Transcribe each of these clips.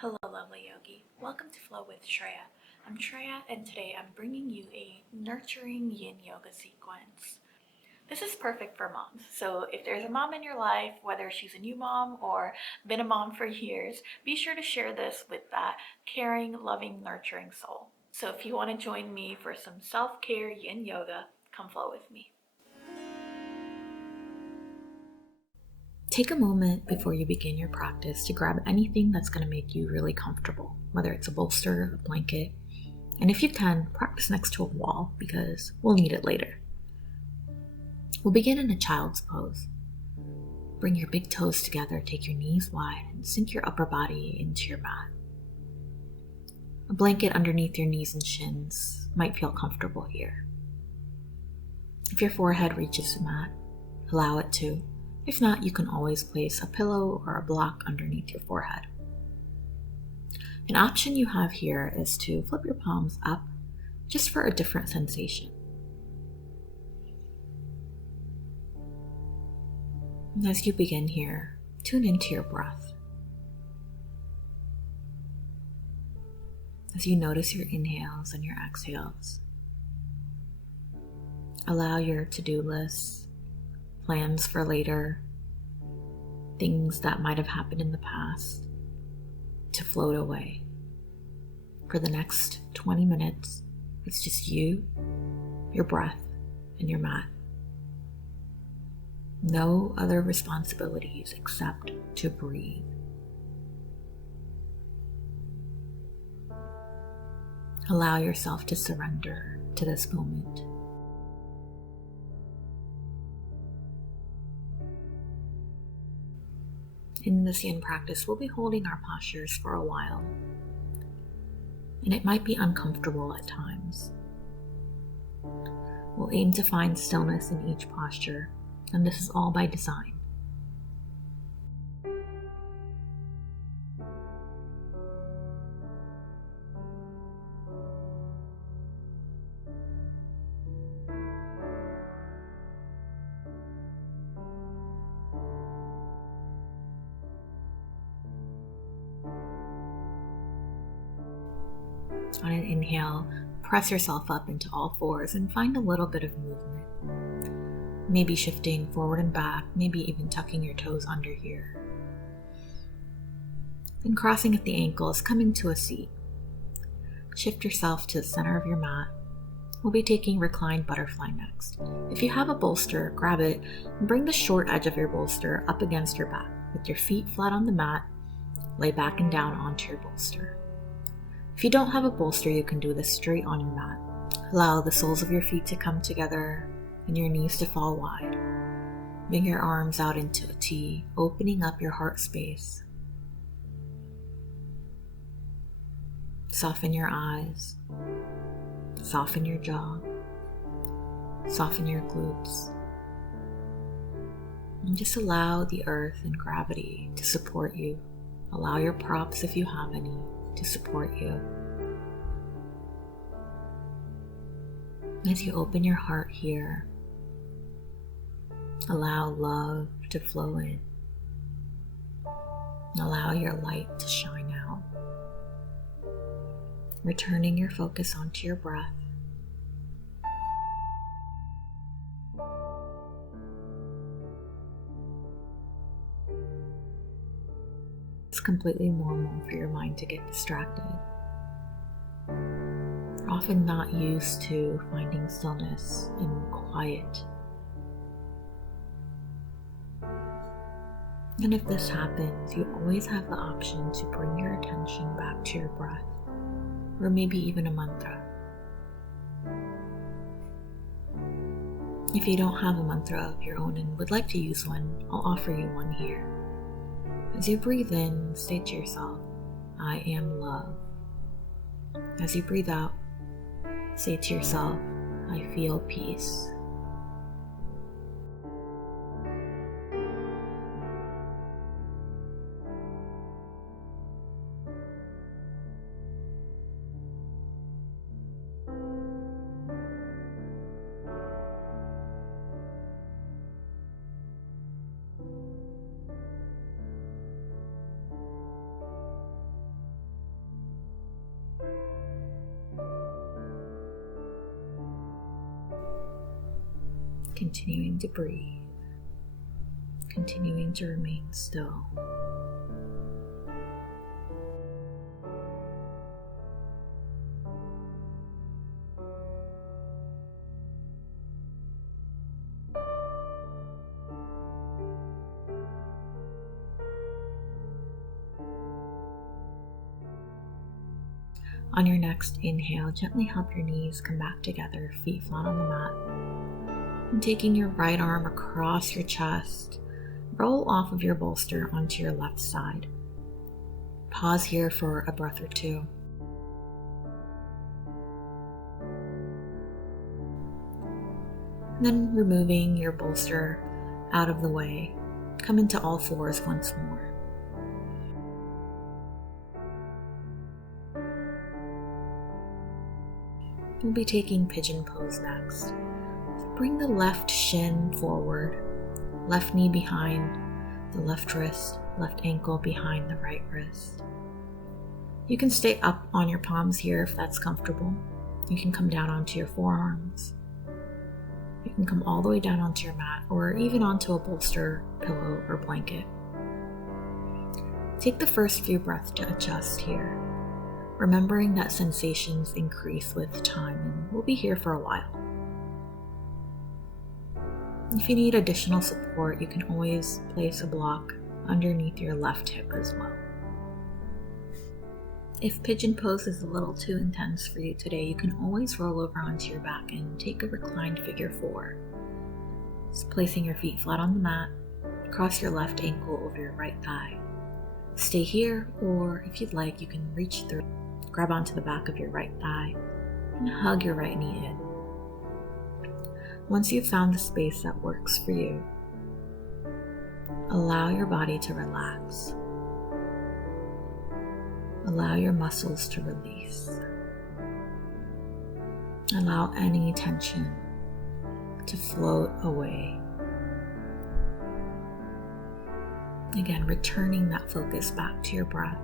Hello, lovely yogi. Welcome to Flow with Shreya. I'm Shreya, and today I'm bringing you a nurturing yin yoga sequence. This is perfect for moms. So, if there's a mom in your life, whether she's a new mom or been a mom for years, be sure to share this with that caring, loving, nurturing soul. So, if you want to join me for some self care yin yoga, come flow with me. Take a moment before you begin your practice to grab anything that's going to make you really comfortable, whether it's a bolster, a blanket, and if you can, practice next to a wall because we'll need it later. We'll begin in a child's pose. Bring your big toes together, take your knees wide, and sink your upper body into your mat. A blanket underneath your knees and shins might feel comfortable here. If your forehead reaches the mat, allow it to. If not, you can always place a pillow or a block underneath your forehead. An option you have here is to flip your palms up just for a different sensation. And as you begin here, tune into your breath. As you notice your inhales and your exhales, allow your to-do lists, plans for later, things that might have happened in the past, to float away. For the next 20 minutes, it's just you, your breath, and your mat. No other responsibilities except to breathe. Allow yourself to surrender to this moment. In this yin practice, we'll be holding our postures for a while, and it might be uncomfortable at times. We'll aim to find stillness in each posture, and this is all by design. On an inhale, press yourself up into all fours and find a little bit of movement. Maybe shifting forward and back, maybe even tucking your toes under here. Then crossing at the ankles, coming to a seat. Shift yourself to the center of your mat. We'll be taking reclined butterfly next. If you have a bolster, grab it and bring the short edge of your bolster up against your back. With your feet flat on the mat, lay back and down onto your bolster. If you don't have a bolster, you can do this straight on your mat. Allow the soles of your feet to come together and your knees to fall wide. Bring your arms out into a T, opening up your heart space. Soften your eyes. Soften your jaw. Soften your glutes. And just allow the earth and gravity to support you. Allow your props, if you have any, to support you. As you open your heart here, allow love to flow in. Allow your light to shine out. Returning your focus onto your breath. It's completely normal for your mind to get distracted. We're often not used to finding stillness and quiet. And if this happens, you always have the option to bring your attention back to your breath, or maybe even a mantra. If you don't have a mantra of your own and would like to use one, I'll offer you one here. As you breathe in, say to yourself, I am love. As you breathe out, say to yourself, I feel peace. continuing to breathe, continuing to remain still. On your next inhale, gently help your knees come back together, feet flat on the mat. And taking your right arm across your chest, roll off of your bolster onto your left side. Pause here for a breath or two. Then removing your bolster out of the way, come into all fours once more. We'll be taking pigeon pose next. So bring the left shin forward, left knee behind the left wrist, left ankle behind the right wrist. You can stay up on your palms here if that's comfortable. You can come down onto your forearms. You can come all the way down onto your mat or even onto a bolster, pillow, or blanket. Take the first few breaths to adjust here, remembering that sensations increase with time and we'll be here for a while. If you need additional support, you can always place a block underneath your left hip as well. If pigeon pose is a little too intense for you today, you can always roll over onto your back and take a reclined figure 4. Just placing your feet flat on the mat, cross your left ankle over your right thigh. Stay here, or if you'd like, you can reach through, grab onto the back of your right thigh, and hug your right knee in. Once you've found the space that works for you, allow your body to relax. Allow your muscles to release. Allow any tension to float away. Again, returning that focus back to your breath,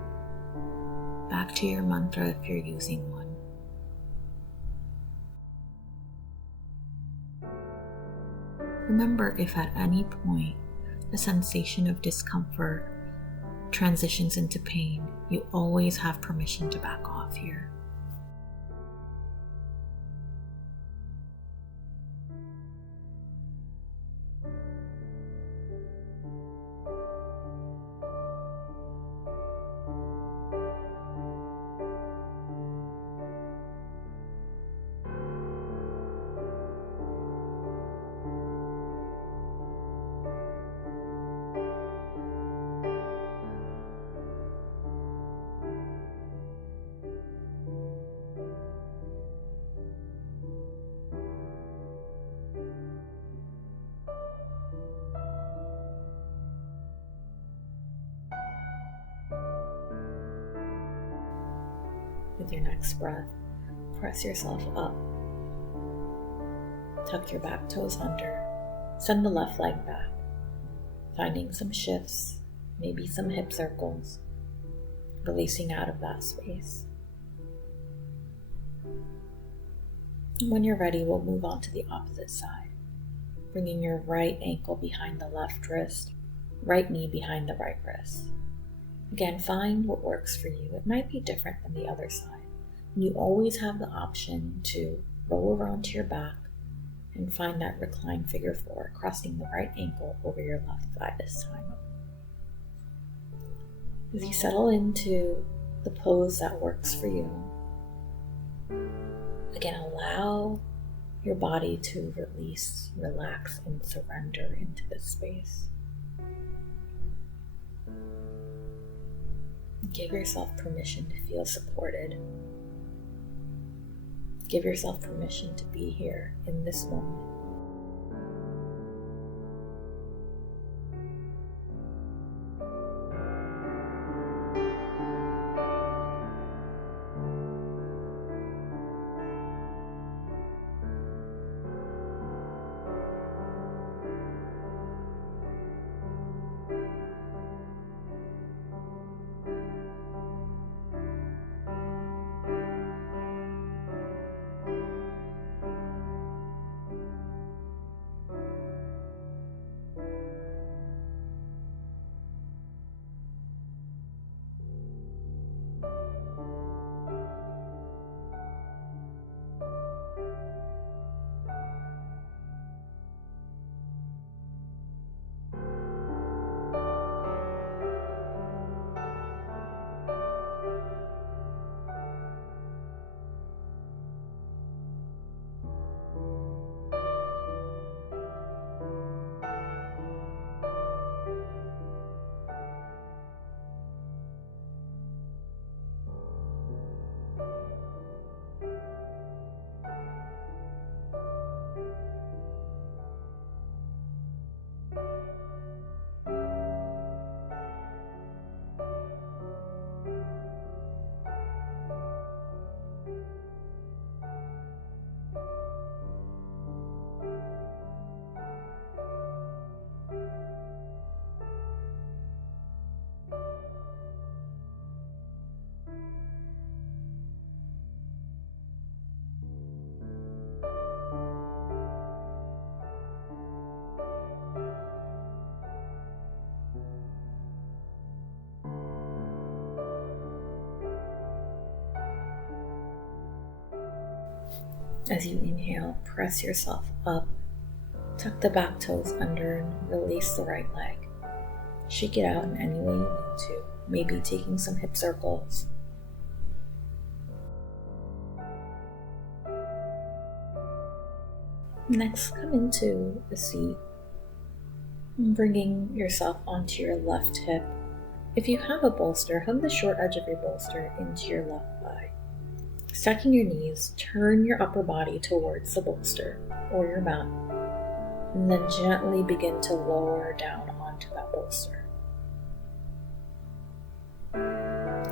back to your mantra if you're using one. Remember, if at any point a sensation of discomfort transitions into pain, you always have permission to back off here. With your next breath, press yourself up. Tuck your back toes under. Send the left leg back, finding some shifts, maybe some hip circles, releasing out of that space. And when you're ready, we'll move on to the opposite side, bringing your right ankle behind the left wrist, right knee behind the right wrist. Again, find what works for you. It might be different than the other side. You always have the option to roll over onto your back and find that reclined figure 4, crossing the right ankle over your left thigh this time. As you settle into the pose that works for you, again, allow your body to release, relax, and surrender into this space. Give yourself permission to feel supported. Give yourself permission to be here in this moment. As you inhale, press yourself up, tuck the back toes under and release the right leg. Shake it out in any way you need to, maybe taking some hip circles. Next, come into a seat, bringing yourself onto your left hip. If you have a bolster, hug the short edge of your bolster into your left thigh. Stacking your knees, turn your upper body towards the bolster or your mat, and then gently begin to lower down onto that bolster.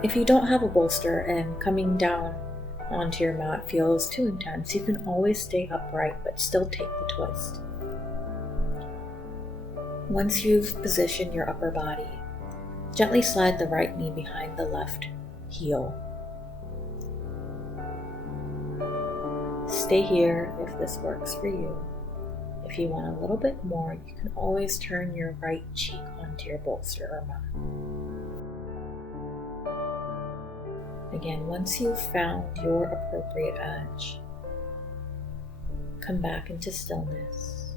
If you don't have a bolster and coming down onto your mat feels too intense, you can always stay upright but still take the twist. Once you've positioned your upper body, gently slide the right knee behind the left heel. Stay here if this works for you. If you want a little bit more, you can always turn your right cheek onto your bolster or mat. Again, once you've found your appropriate edge, come back into stillness,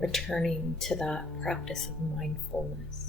returning to that practice of mindfulness.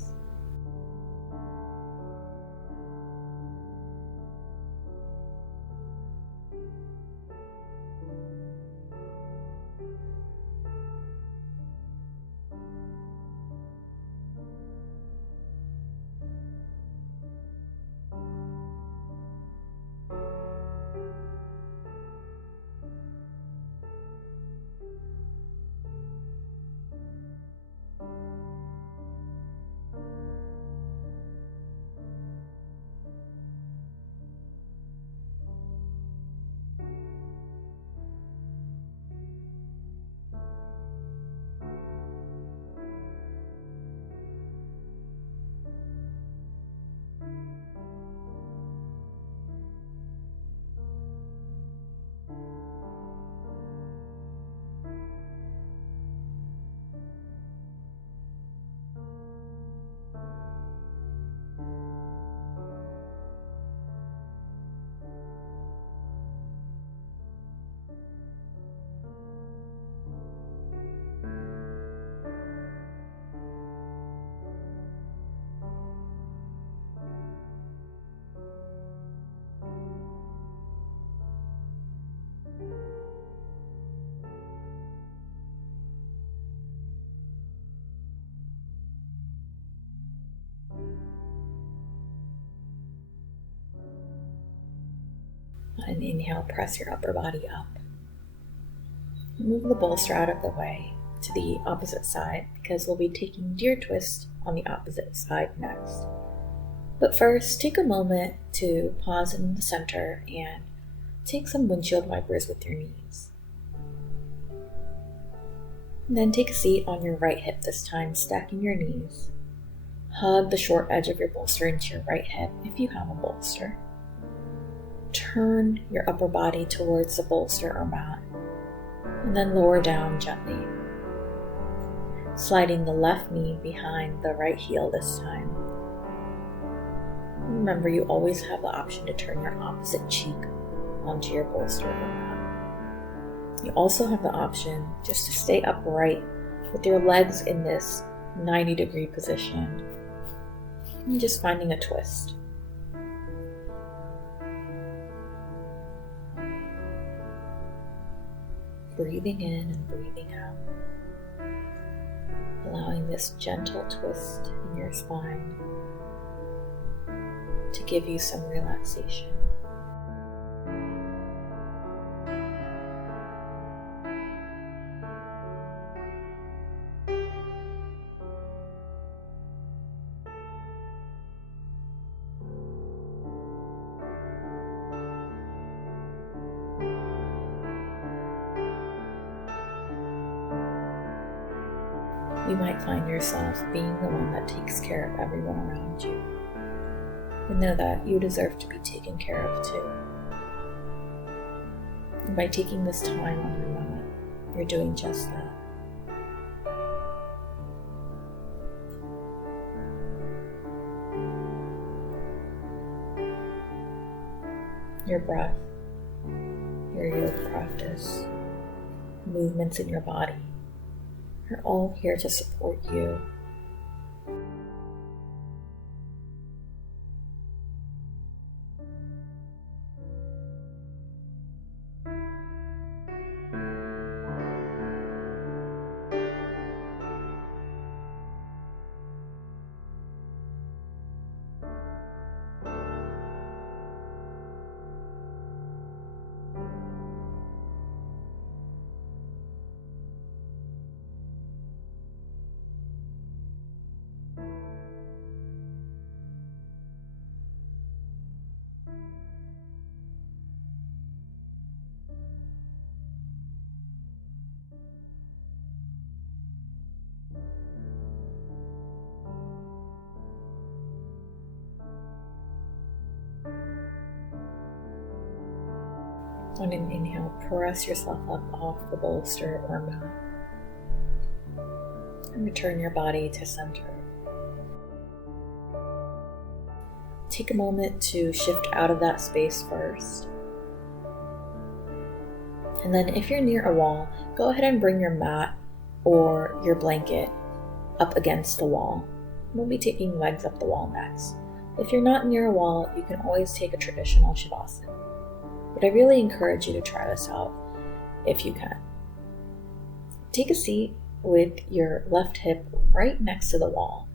On an inhale, press your upper body up. Move the bolster out of the way to the opposite side because we'll be taking deer twist on the opposite side next. But first, take a moment to pause in the center and take some windshield wipers with your knees. And then take a seat on your right hip this time, stacking your knees. Hug the short edge of your bolster into your right hip if you have a bolster. Turn your upper body towards the bolster or mat, and then lower down gently, sliding the left knee behind the right heel this time. Remember, you always have the option to turn your opposite cheek onto your bolster or mat. You also have the option just to stay upright with your legs in this 90-degree position and just finding a twist. Breathing in and breathing out, allowing this gentle twist in your spine to give you some relaxation. You might find yourself being the one that takes care of everyone around you, and know that you deserve to be taken care of too. And by taking this time on your mat, you're doing just that. Your breath your yoga practice, movements in your body are all here to support you. On an inhale, press yourself up off the bolster or mat and return your body to center. Take a moment to shift out of that space first. And then if you're near a wall, go ahead and bring your mat or your blanket up against the wall. We'll be taking legs up the wall next. If you're not near a wall, you can always take a traditional Shavasana. But I really encourage you to try this out if you can. Take a seat with your left hip right next to the wall.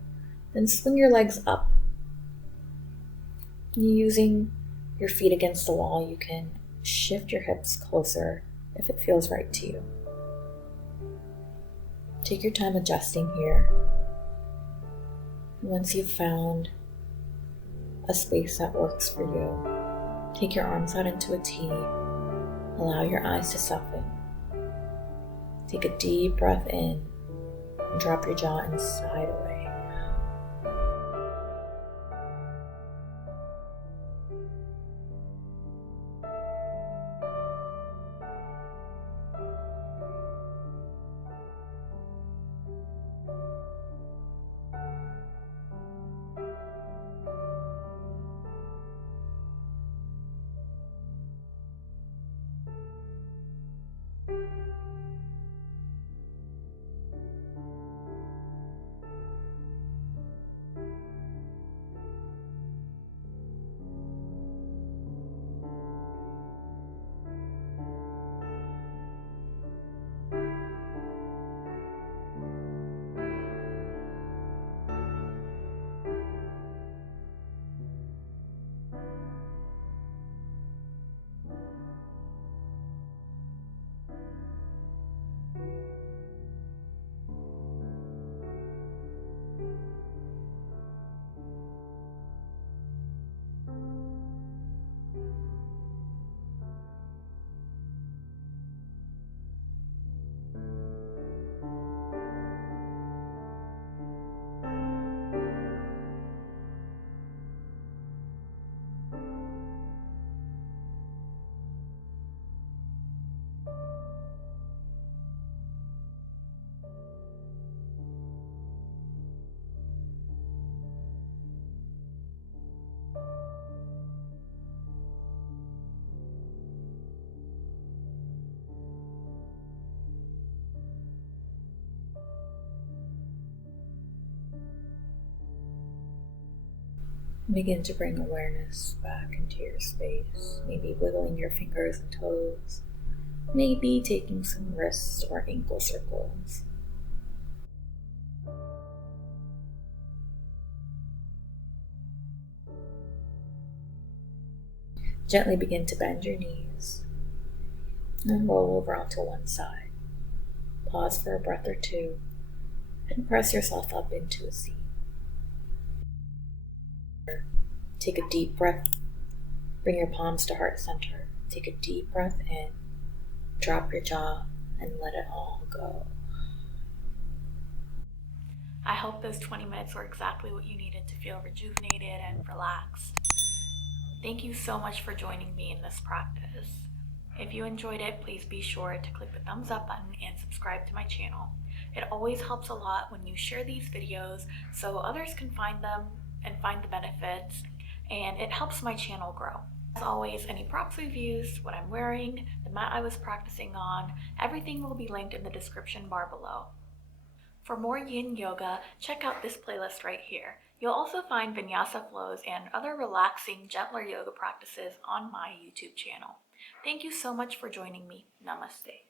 Then swing your legs up. Using your feet against the wall, you can shift your hips closer if it feels right to you. Take your time adjusting here. Once you've found a space that works for you, take your arms out into a T. Allow your eyes to soften. Take a deep breath in and drop your jaw and side away. Begin to bring awareness back into your space, maybe wiggling your fingers and toes, maybe taking some wrist or ankle circles. Gently begin to bend your knees and roll over onto one side. Pause for a breath or two and press yourself up into a seat. Take a deep breath. Bring your palms to heart center. Take a deep breath in. Drop your jaw and let it all go. I hope those 20 minutes were exactly what you needed to feel rejuvenated and relaxed. Thank you so much for joining me in this practice. If you enjoyed it, please be sure to click the thumbs up button and subscribe to my channel. It always helps a lot when you share these videos so others can find them and find the benefits, and it helps my channel grow. As always, any props we've used, what I'm wearing, the mat I was practicing on, everything will be linked in the description bar below. For more yin yoga, check out this playlist right here. You'll also find vinyasa flows and other relaxing, gentler yoga practices on my YouTube channel. Thank you so much for joining me. Namaste.